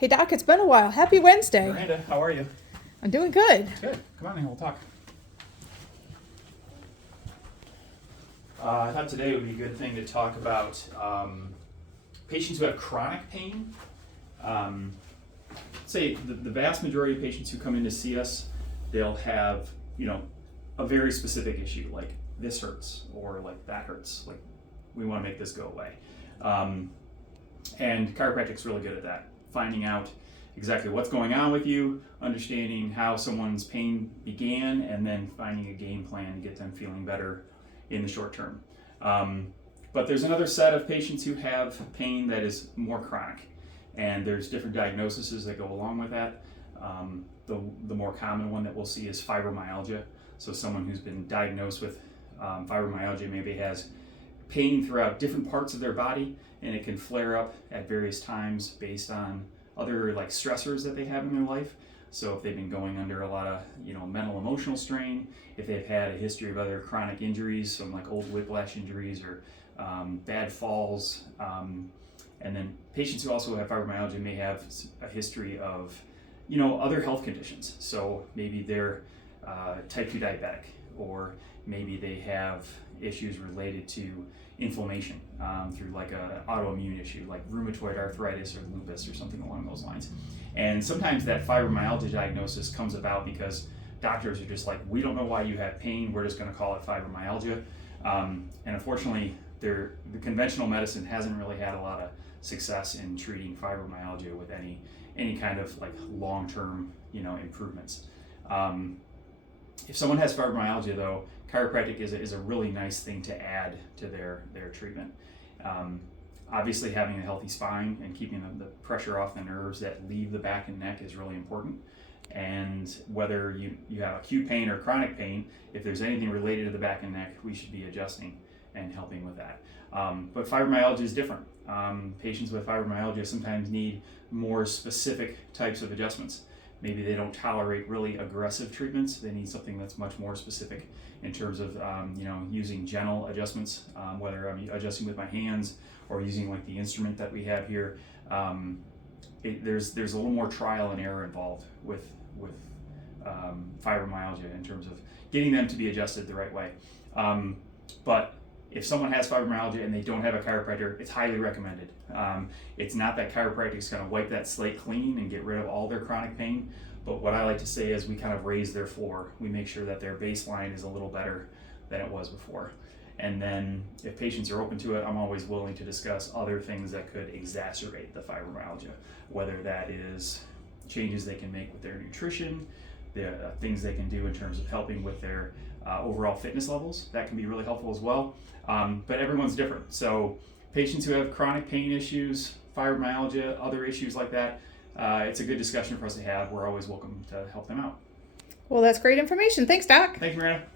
Hey Doc, it's been a while. Happy Wednesday. Miranda, how are you? I'm doing good. Good. Come on in, we'll talk. I thought today would be a good thing to talk about patients who have chronic pain. Say the vast majority of patients who come in to see us, they'll have, a very specific issue, like this hurts or like that hurts, like we want to make this go away. And chiropractic's really good at that, finding out exactly what's going on with you, understanding how someone's pain began, and then finding a game plan to get them feeling better in the short term. But there's another set of patients who have pain that is more chronic, and there's different diagnoses that go along with that. The more common one that we'll see is fibromyalgia. So someone who's been diagnosed with fibromyalgia maybe has pain throughout different parts of their body, and it can flare up at various times based on other like stressors that they have in their life. So if they've been going under a lot of mental emotional strain, if they've had a history of other chronic injuries, some like old whiplash injuries or bad falls, and then patients who also have fibromyalgia may have a history of other health conditions. So maybe they're type 2 diabetic, or maybe they have issues related to inflammation through like an autoimmune issue like rheumatoid arthritis or lupus or something along those lines. And sometimes that fibromyalgia diagnosis comes about because doctors are just like, we don't know why you have pain, we're just going to call it fibromyalgia. And unfortunately, the conventional medicine hasn't really had a lot of success in treating fibromyalgia with any kind of like long-term improvements. If someone has fibromyalgia, though, chiropractic is a really nice thing to add to their treatment. Obviously, having a healthy spine and keeping the pressure off the nerves that leave the back and neck is really important. And whether you have acute pain or chronic pain, if there's anything related to the back and neck, we should be adjusting and helping with that. But fibromyalgia is different. Patients with fibromyalgia sometimes need more specific types of adjustments. Maybe they don't tolerate really aggressive treatments. They need something that's much more specific in terms of using gentle adjustments, whether I'm adjusting with my hands or using like the instrument that we have here. There's a little more trial and error involved with fibromyalgia in terms of getting them to be adjusted the right way. But if someone has fibromyalgia and they don't have a chiropractor, it's highly recommended. It's not that chiropractic is going to wipe that slate clean and get rid of all their chronic pain, but what I like to say is we kind of raise their floor. We make sure that their baseline is a little better than it was before. And then if patients are open to it, I'm always willing to discuss other things that could exacerbate the fibromyalgia, whether that is changes they can make with their nutrition, the things they can do in terms of helping with their overall fitness levels. That can be really helpful as well. But everyone's different. So patients who have chronic pain issues, fibromyalgia, other issues like that, it's a good discussion for us to have. We're always welcome to help them out. Well, that's great information. Thanks, Doc. Thank you, Miranda.